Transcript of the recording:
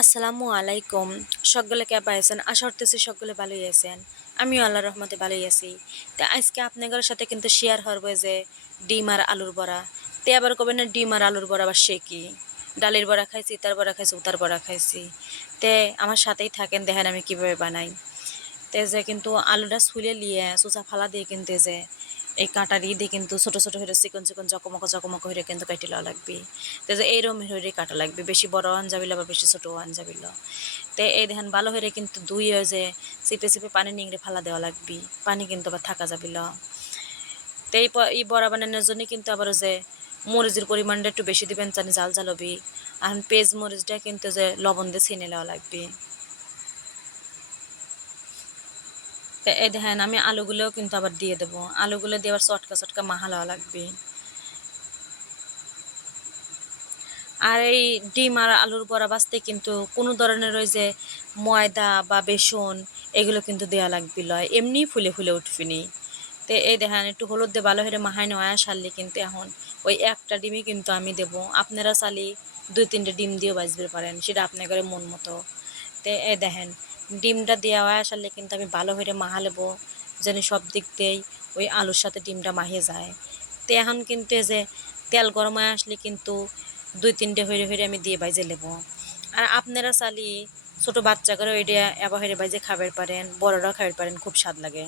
আসসালামু আলাইকুম। সকলে কেবা আছেন? আশা করতেছি সকলে ভালোই আছেন। আমিও আল্লাহর রহমতে ভালোই আছি। তো আজকে আপনাদের সাথে কিন্তু শেয়ার করবো যে ডিম আর আলুর বড়া। তে আবার কবেন না ডিম আর আলুর বড়া আবার সে কি? ডালের বড়া খাইছি, ইতার বড়া খাইছি, উতার বড়া খাইছি। তে আমার সাথেই থাকেন, দেখেন আমি কিভাবে বানাই। তে যে কিন্তু আলুটা ছুলে লিয়ে চোচা ফালা দিয়ে কিন্তু যে এই কাঁটারি দিয়ে কিন্তু ছোট ছোট হয়ে চিকন চিকন চকমক চকমক হয়ে কিন্তু কাটি লওয়া লাগবে। তো যে এইরকম হয়ে কাটা লাগবে, বেশি বড় আনজাবিল আবার বেশি ছোট আনজাবিল। তো এই দেখেন ভালো হয়ে কিন্তু দুই যে চিপে চিপে পানি নিংড়ে ফালা দেওয়া লাগবে, পানি কিন্তু আবার থাকা যাবিল। তো এই বড়া বানানোর জন্য কিন্তু আবার যে মরিচের পরিমাণটা একটু বেশি দিবেন, জানি জাল জাল হবি। আর পেঁয়াজ মরিচটা কিন্তু যে লবণ দিয়ে ছিনে নেওয়া লাগবে। তো এই দেখেন আমি আলুগুলোও কিন্তু আবার দিয়ে দেবো, আলুগুলো দিয়ে আবার চটকা চটকা মাখা লওয়া লাগবে। আর এই ডিম আর আলুর বড়া বাছতে কিন্তু কোনো ধরনের ওই যে ময়দা বা বেসন এগুলো কিন্তু দেওয়া লাগবে লয়, এমনি ফুলে ফুলে উঠবিনি। তো এই দেখেন একটু হলুদ দিয়ে ভালো করে মাখায় নেওয়া সারলে কিন্তু এখন ওই একটা ডিমই কিন্তু আমি দেবো। আপনারা চালি 2-3টে ডিম দিয়েও বাজতে পারেন, সেটা আপনাদের মন মতো। তো এই দেখেন ডিমটা দেওয়া সারলে কিন্তু আমি ভালো করে মাখা নেবো, যেন সব দিক দিয়েই ওই আলুর সাথে ডিমটা মাখে যায়। তো এখন কিন্তু এই যে তেল গরম হয়ে আসলে কিন্তু 2-3টে হইরে হইরে আমি দিয়ে বাইজে নেবো। আর আপনারা চালি ছোট বাচ্চা করে ওইটা এবার হইরে বাইজে খাবার পারেন, বড়রাও খাবার পারেন, খুব স্বাদ লাগে।